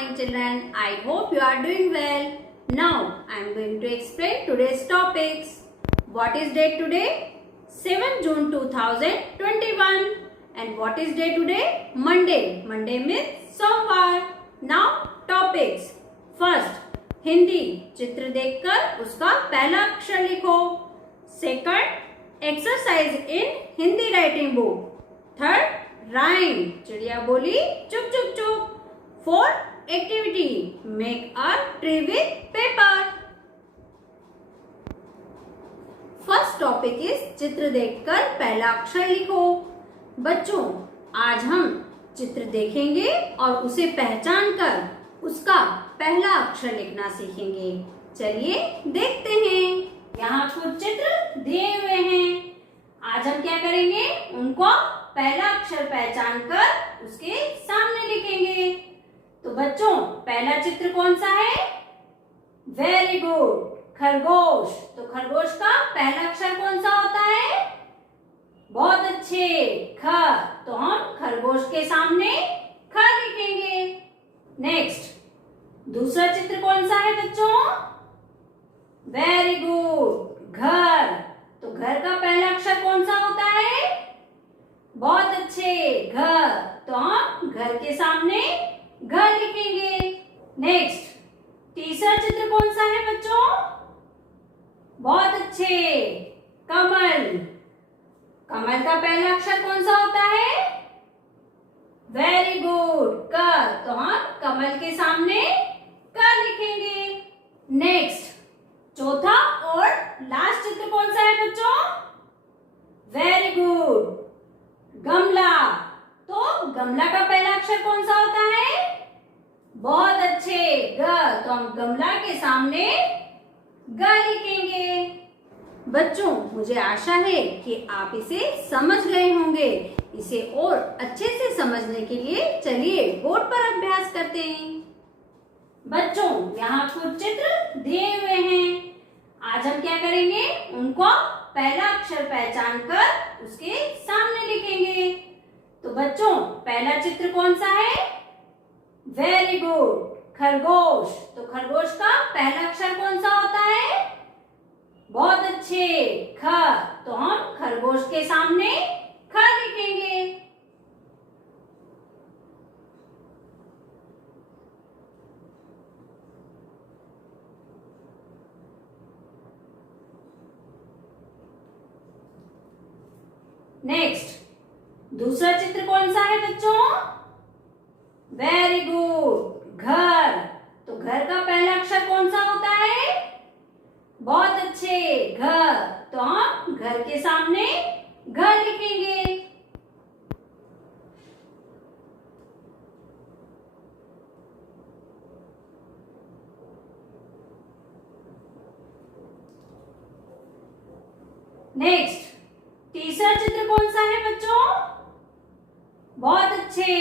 morning children. I hope you are doing well. Now I am going to explain today's topics. What is date today? 7 June 2021. And what is day today? Monday. Monday means सोमवार. Now topics. First, Hindi चित्र देखकर उसका पहला अक्षर लिखो. Second, exercise in Hindi writing book. Third, rhyme चिड़िया बोली चुप चुप चुप. Fourth, activity make a tree with paper. First topic is चित्र देखकर पहला अक्षर लिखो. बच्चों, आज हम चित्र देखेंगे और उसे पहचान कर उसका पहला अक्षर लिखना सीखेंगे. चलिए देखते हैं. यहाँ कुछ चित्र दिए हुए हैं. आज हम क्या करेंगे? उनको पहला अक्षर पहचान कर उसके सामने लिखेंगे. तो बच्चों, पहला चित्र कौन सा है? वेरी गुड, खरगोश. तो खरगोश का पहला अक्षर कौन सा होता है? बहुत अच्छे, ख. तो हम खरगोश के सामने ख लिखेंगे. नेक्स्ट, दूसरा चित्र कौन सा है बच्चों? वेरी गुड, घर. तो घर का पहला अक्षर कौन सा होता है? बहुत अच्छे, घ. तो हम घर के सामने घ लिखेंगे. नेक्स्ट, तीसरा चित्र कौन सा है बच्चों? बहुत अच्छे, कमल. कमल का पहला अक्षर कौन सा होता है? वेरी गुड, क. तो हम कमल के सामने क लिखेंगे. नेक्स्ट, चौथा और लास्ट चित्र कौन सा है बच्चों? वेरी गुड, गमला. तो गमला का पहला अक्षर कौन सा होता है? बहुत अच्छे, ग. तो हम गमला के सामने ग लिखेंगे. बच्चों, मुझे आशा है कि आप इसे समझ गए होंगे. इसे और अच्छे से समझने के लिए चलिए बोर्ड पर अभ्यास करते हैं. बच्चों, यहाँ कुछ चित्र दिए हुए हैं. आज हम क्या करेंगे? उनको पहला अक्षर पहचान कर उसके सामने लिखेंगे. तो बच्चों, पहला चित्र कौन सा है? वेरी गुड, खरगोश. तो खरगोश का पहला अक्षर कौन सा होता है? बहुत अच्छे, ख. तो हम खरगोश के सामने ख लिखेंगे. नेक्स्ट, दूसरा चित्र कौन सा है बच्चों? वेरी गुड, घर. तो घर का पहला अक्षर कौन सा होता है? बहुत अच्छे, घ. तो हम घर के सामने घ लिखेंगे. नेक्स्ट, तीसरा चित्र कौन सा है बच्चों? बहुत अच्छे,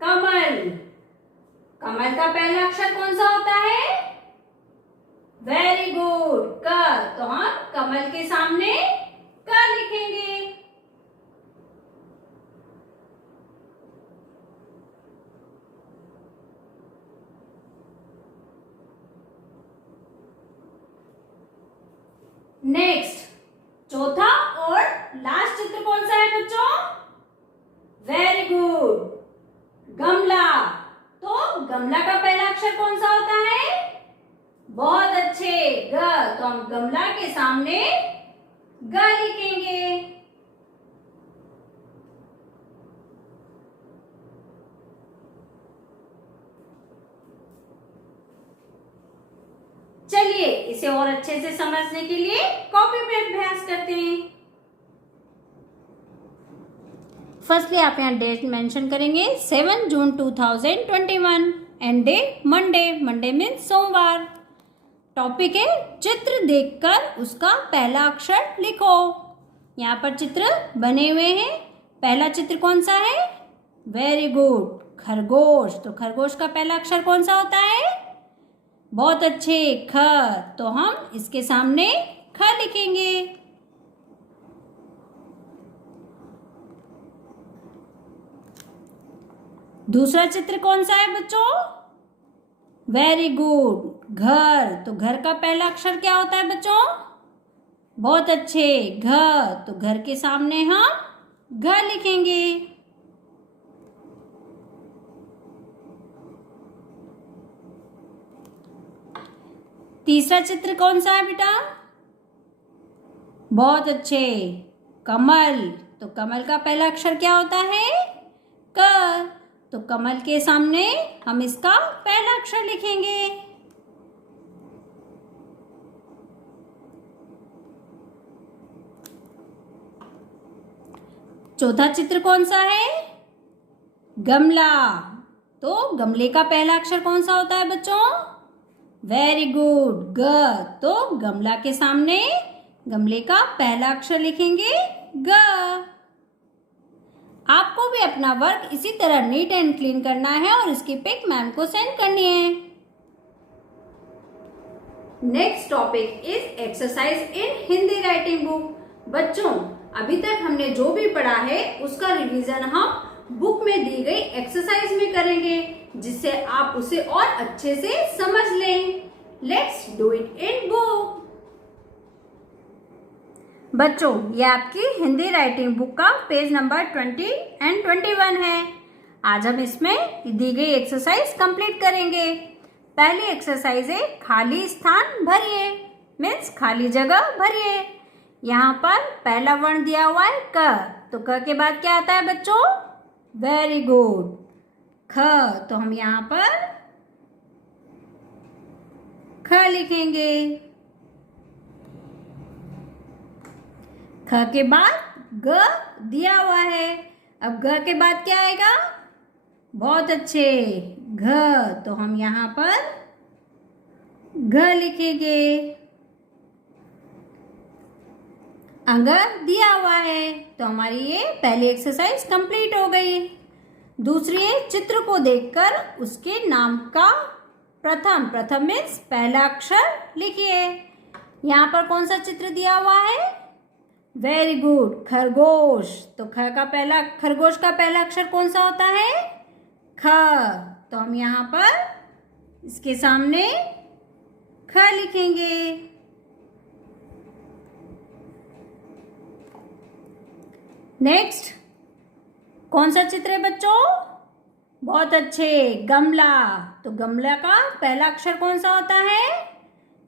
कमल. कमल का पहला अक्षर कौन सा होता है? वेरी गुड, क. तो हम कमल के सामने क लिखेंगे. नेक्स्ट, चौथा और लास्ट चित्र कौन सा है बच्चों? वेरी गुड, गमला. तो गमला का पहला अक्षर कौन सा होता है? बहुत अच्छे, ग. तो हम गमला के सामने ग लिखेंगे. चलिए इसे और अच्छे से समझने के लिए कॉपी पे अभ्यास करते हैं. फर्स्टली आप यहाँ डेट मेंशन करेंगे 7 जून 2021 and day Monday. Monday means सोमवार. टॉपिक है चित्र देखकर उसका पहला अक्षर लिखो. यहाँ पर चित्र बने हुए हैं. पहला चित्र कौन सा है? वेरी गुड, खरगोश. तो खरगोश का पहला अक्षर कौन सा होता है? बहुत अच्छे, ख. तो हम इसके सामने ख लिखेंगे. दूसरा चित्र कौन सा है बच्चों? Very good. घर, तो घर का पहला अक्षर क्या होता है बच्चों? बहुत अच्छे, घ। तो घर के सामने हम घ लिखेंगे। तीसरा चित्र कौन सा है बेटा? बहुत अच्छे, कमल। तो कमल का पहला अक्षर क्या होता है? क। तो कमल के सामने हम इसका पहला अक्षर लिखेंगे। चौथा चित्र कौन सा है? गमला। तो गमले का पहला अक्षर कौन सा होता है बच्चों? वेरी गुड, ग। तो गमला के सामने गमले का पहला अक्षर लिखेंगे ग। आपको भी अपना वर्क इसी तरह नीट एंड क्लीन करना है और इसकी पिक मैम को सेंड करनी है। Next topic is exercise in Hindi writing book. बच्चों, अभी तक हमने जो भी पढ़ा है उसका रिवीजन हम बुक में दी गई एक्सरसाइज में करेंगे, जिससे आप उसे और अच्छे से समझ लें। Let's do it in book. बच्चों, ये आपकी हिंदी राइटिंग बुक का पेज नंबर 20 एंड 21 है। आज हम इसमें दी गई एक्सरसाइज कंप्लीट करेंगे। पहली एक्सरसाइज है खाली स्थान भरिए, मीन्स खाली जगह भरिए। यहाँ पर पहला वर्ण दिया हुआ है क, तो क के बाद क्या आता है बच्चों? वेरी गुड, ख। तो हम यहाँ पर ख लिखेंगे। ख के बाद ग दिया हुआ है। अब ग के बाद क्या आएगा? बहुत अच्छे, घ। तो हम यहाँ पर घ लिखेंगे। अगर दिया हुआ है, तो हमारी ये पहली एक्सरसाइज कंप्लीट हो गई। दूसरी है चित्र को देखकर उसके नाम का प्रथम मीन्स पहला अक्षर लिखिए। यहाँ पर कौन सा चित्र दिया हुआ है? वेरी गुड, खरगोश। तो खरगोश का पहला अक्षर कौन सा होता है? ख। तो हम यहाँ पर इसके सामने ख लिखेंगे। नेक्स्ट कौन सा चित्र है बच्चों? बहुत अच्छे, गमला। तो गमला का पहला अक्षर कौन सा होता है?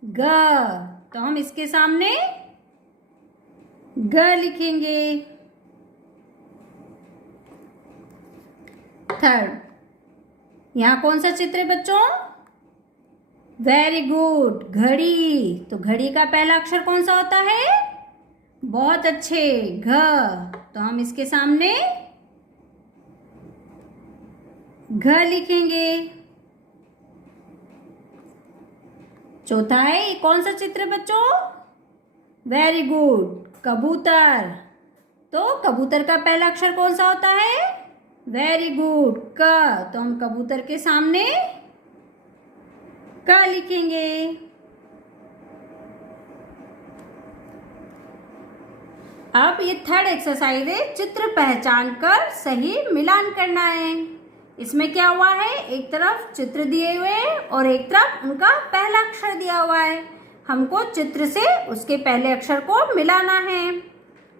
ग। तो हम इसके सामने ग लिखेंगे। थर्ड, यहाँ कौन सा चित्र है बच्चों? वेरी गुड, घड़ी। तो घड़ी का पहला अक्षर कौन सा होता है? बहुत अच्छे, घ। तो हम इसके सामने घ लिखेंगे। चौथा है, कौन सा चित्र है बच्चों? वेरी गुड, कबूतर। तो कबूतर का पहला अक्षर कौन सा होता है? वेरी गुड, क। तो हम कबूतर के सामने क लिखेंगे। अब ये थर्ड एक्सरसाइज है, चित्र पहचान कर सही मिलान करना है। इसमें क्या हुआ है? एक तरफ चित्र दिए हुए हैं और एक तरफ उनका पहला अक्षर दिया हुआ है। हमको चित्र से उसके पहले अक्षर को मिलाना है।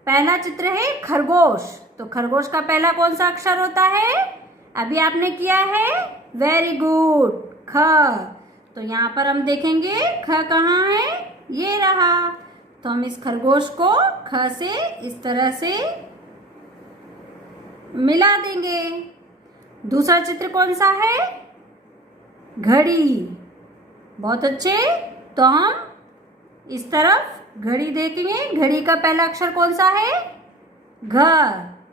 पहला चित्र है खरगोश। तो खरगोश का पहला कौन सा अक्षर होता है? अभी आपने किया है, वेरी गुड, ख। तो यहाँ पर हम देखेंगे ख कहाँ है? ये रहा। तो हम इस खरगोश को ख से इस तरह से मिला देंगे। दूसरा चित्र कौन सा है? घड़ी। बहुत अच्छे। तो हम इस तरफ घड़ी देखेंगे। घड़ी का पहला अक्षर कौन सा है? घ।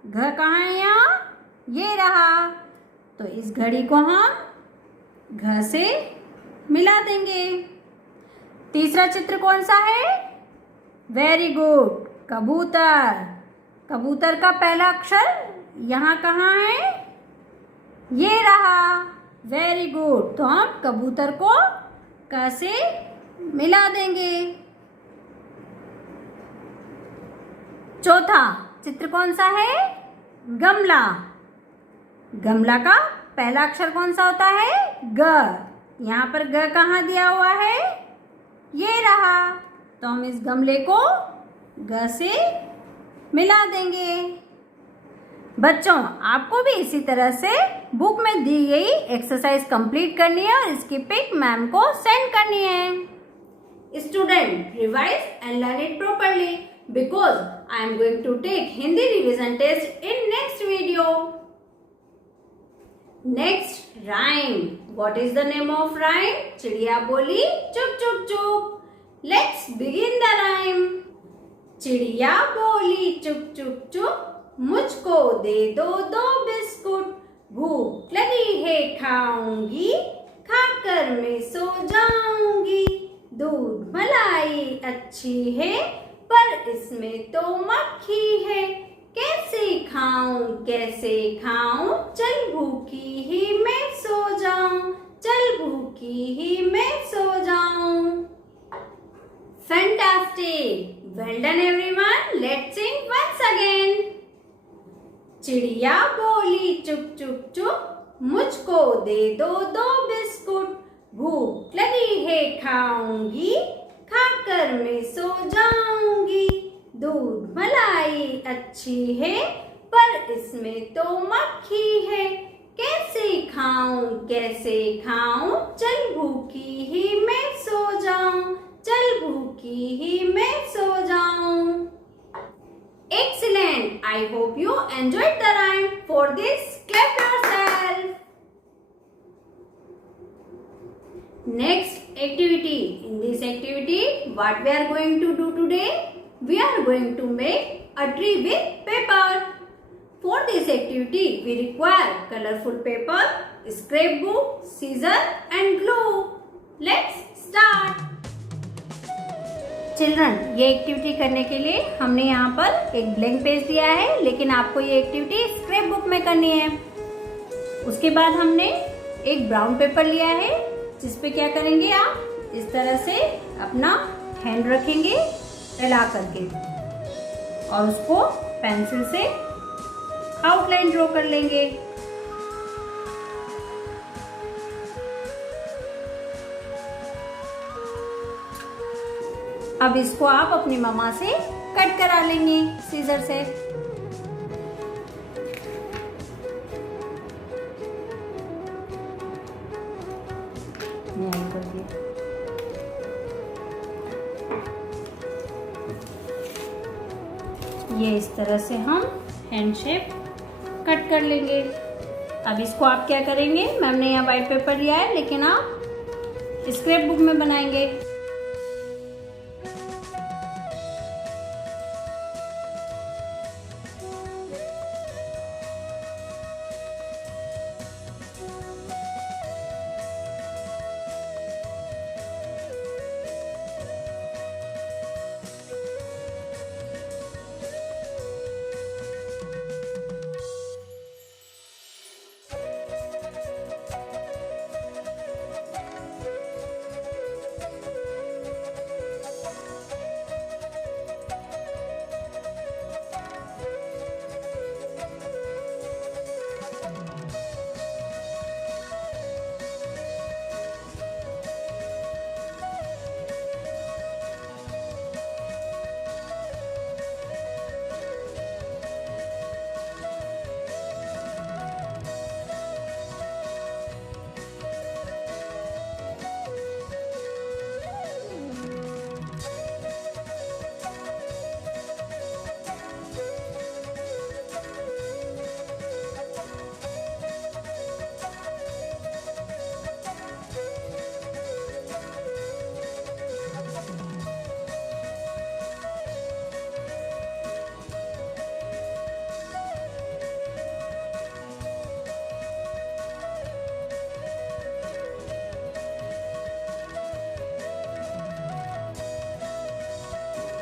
घ कहाँ है यहाँ? ये रहा। तो इस घड़ी को हम घ से मिला देंगे। तीसरा चित्र कौन सा है? वेरी गुड, कबूतर। कबूतर का पहला अक्षर यहाँ कहाँ है? ये रहा। Very good. तो हम कबूतर को क से मिला देंगे। चौथा चित्र कौन सा है? गमला। गमला का पहला अक्षर कौन सा होता है? ग। यहाँ पर ग कहाँ दिया हुआ है? ये रहा। तो हम इस गमले को ग से मिला देंगे। बच्चों, आपको भी इसी तरह से बुक में दी गई एक्सरसाइज कंप्लीट करनी है और इसकी पिक मैम को सेंड करनी है। Student, revise and learn it properly because I am going to take Hindi revision test in next video. Next, rhyme. What is the name of rhyme? चिड़िया बोली चुप चुप चुप. Let's begin the rhyme. चिड़िया बोली चुप चुप चुप, मुझको दे दो दो बिस्कुट, भूख लगी है खाऊंगी, खाकर मैं सो जाऊंगी, दूध मलाई अच्छी है पर इसमें तो मक्खी है, कैसे खाऊं, चल भूखी ही मैं सो जाऊं, चल भूखी ही मैं सो जाऊं. Fantastic! Well done everyone. Let's sing once again. चिड़िया बोली चुप चुप चुप, मुझको दे दो दो बिस्कुट, भूख लगी है खाऊंगी, खाकर मैं सो जाऊंगी, दूध मलाई अच्छी है पर इसमें तो मक्खी है, कैसे खाऊं, चल भूखी ही मैं सो जाऊं, चल भूखी ही मैं सो जाऊं. Excellent! I hope you enjoyed the rhyme. For this, clap yourself. Next activity. In this activity, what we are going to do today? We are going to make a tree with paper. For this activity, we require colorful paper, scrapbook, scissor and glue. Let's start. Children, ये activity करने के लिए हमने यहाँ पर एक blank page दिया है, लेकिन आपको ये एक्टिविटी स्क्रैप बुक में करनी है. उसके बाद हमने एक ब्राउन पेपर लिया है, जिस पे क्या करेंगे, आप इस तरह से अपना हैंड रखेंगे फैला करके और उसको पेंसिल से आउटलाइन ड्रॉ कर लेंगे. अब इसको आप अपनी मम्मा से कट करा लेंगे सीजर से. ये इस तरह से हम हैंड शेप कट कर लेंगे. अब इसको आप क्या करेंगे, मैम ने यहाँ व्हाइट पेपर लिया है, लेकिन आप स्क्रैप बुक में बनाएंगे.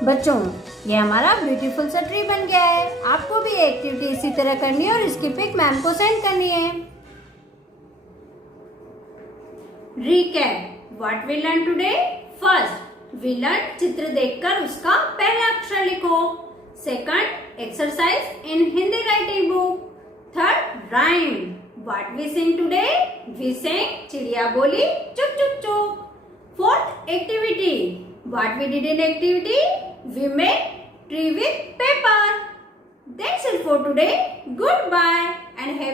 बच्चों, ये हमारा ब्यूटीफुल सा ट्री बन गया है. आपको भी ये एक्टिविटी इसी तरह करनी है और इसकी पिक मैम को सेंड करनी है. Recap what we learned today. First, we learned चित्र देखकर उसका पहला अक्षर लिखो. Second, exercise in Hindi writing book. Third, rhyme. What we sing today? We sang चिड़िया बोली चुप activity. What we did in activity? We made tree with paper. That's it for today. Goodbye and have